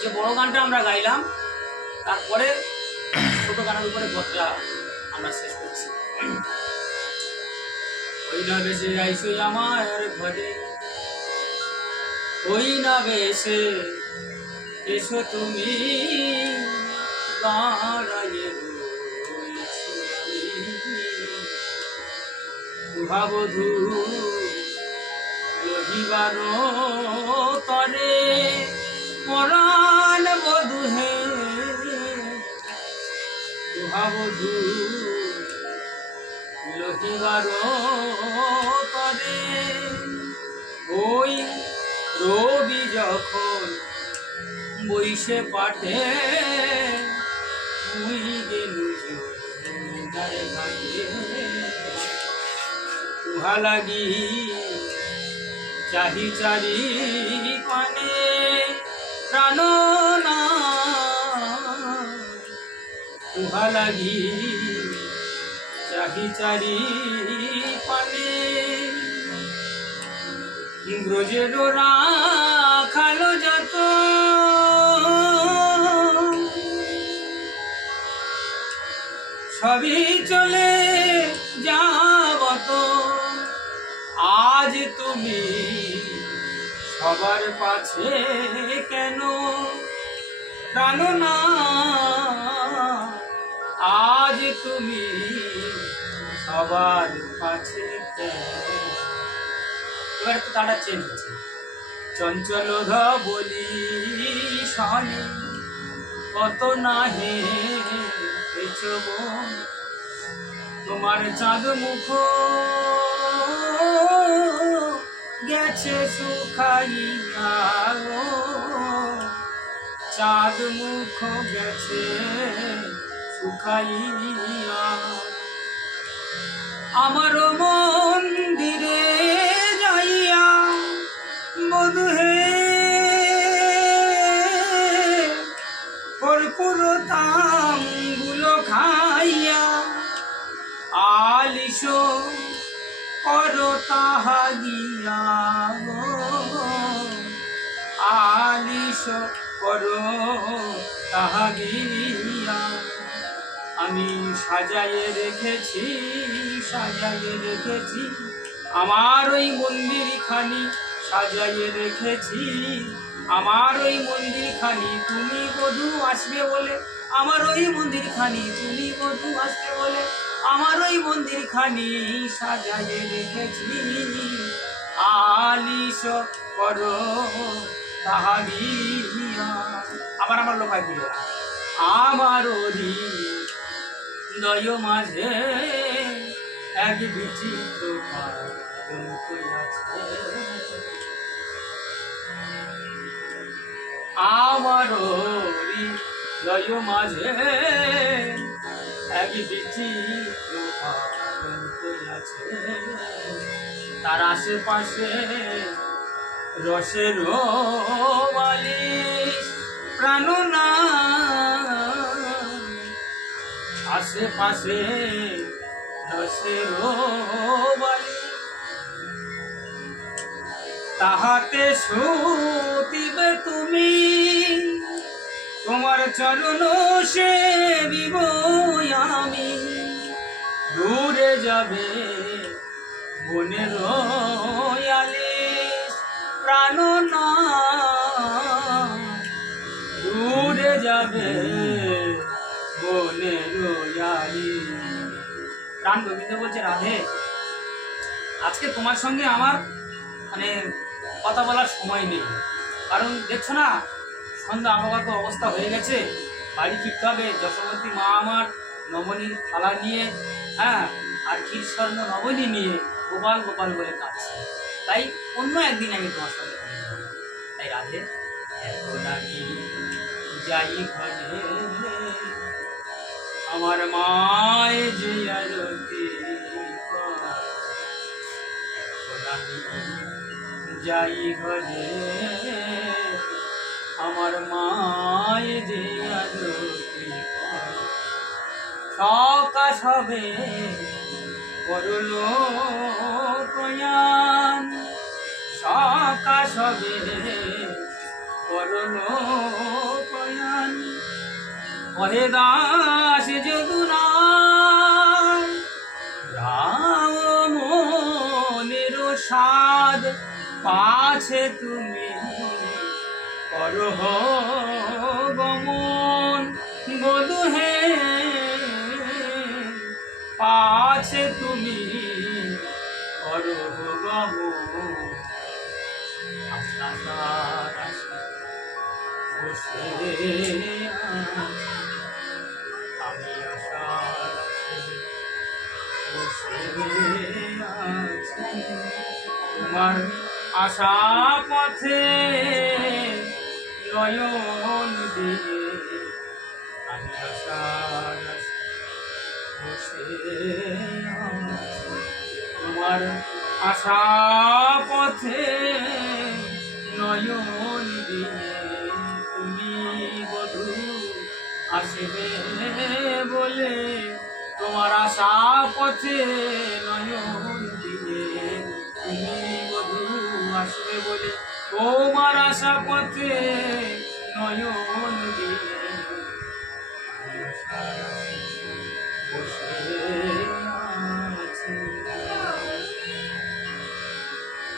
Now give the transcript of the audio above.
যে বড় গানটা আমরা গাইলাম, তারপরে ছোট গানের উপরে কথাটা আমরা শেষ করছি। ওই না বেশে আইসো আমার ঘরে, ওই না বেশে এসো তুমি, দাঁড়াইয়ে রয়েছি আমি গুহাবধূ রহিবার তরে, পরাণ বধূ হে গুহাবধূ লহিবার তরে। ওই রবি যখন বইসে পাঠে, মুই গেলু জোরে ঘাটে, তুহা লাগি চাহি চারি পানে প্রাণ না, তুহা লাগি চাহি চারি পানে। ব্রজের রাখালো যত সবই চলে যাবত, আজ তুমি সবার পাছে কেন প্রাণ না, আজ তুমি সবার পাছে কেন। এবার একটু তারা চেঞ্জ হচ্ছে। চঞ্চল ধবলি সনে কত নাহে তোমার চাঁদ মুখ গেছে শুকাইয়া, চাঁদ মুখ গেছে শুকাইয়া। আমার মন্দিরে যাইয়া বধূ হে কর্পূর তাম্বুল খাইয়া, আলিশ কর তাহা গিয়া, আলিশ কর তাহা গিয়া। আমি সাজাইয়ে রেখেছি, সাজাইয়ে রেখেছি আমার ওই মন্দির খানি, সাজাইয়ে রেখেছি আমার ওই মন্দির খানি, তুমি বধূ আসবে বলে আমার ওই মন্দির খানি, তুমি বধূ আসবে বলে আমার ওই মন্দির খানি সাজাইয়ে রেখেছি, আলিশ করো তাহা গিয়া। আবার আমার লোকায় ফিরে আমার হৃদয় মাঝে এক বিচিত্র আছে, আমার হৃদয় মাঝে এক বিচিত্র আছে, তার আশেপাশে রসের বালিশ প্রাণ না, আশেপাশে রসের বালিশ, তাহাতে শুতিবে তুমি, তোমার চরণ সেবিব আমি। দূরে যাবে বনের আলিশ প্রাণ না, দূরে যাবে বনের আলিশ। প্রাণ গোবিন্দ বলছে, রাধে আজকে তোমার সঙ্গে আমার মানে কথা বলার সময় নেই, কারণ দেখছো না সন্ধ্যা আবহাওয়া অবস্থা হয়ে গেছে, বাড়ি ফিরতে হবে। যশোমতী মা আমার নবনীর থালা নিয়ে, হ্যাঁ, আর ক্ষীর স্বর্ণ নবনী নিয়ে গোপাল গোপাল বলে কাঁদছে, তাই অন্য একদিন আমি তোমার সঙ্গে। তাই রাধে এখন আমি যাই ঘরে, আমার মায় যে আরতি, এখন আমি যাই ঘরে, আমার মায় যে আরতি। সকাশ হবে করল প্রয়াণ, সকাশ হবে করল কহে দাস যদুনা রাম মনের সাদ পাছে তুমি করহ গমন বধূ হে পাছে তুমি করহ গমন আপনার আশা বসে আমি আশার বসে আছি তোমার আশা পথে নয়ন দিয়ে আমি আশার বসে আছি তোমার আশা পথে নয়ন দিয়ে তুমি বধূ আসবে বলে তোমার আশা পথে নয়ন দিয়ে তুমি বধূ আসবে বলে তোমার আশা পথে নয়ন দিয়ে বসে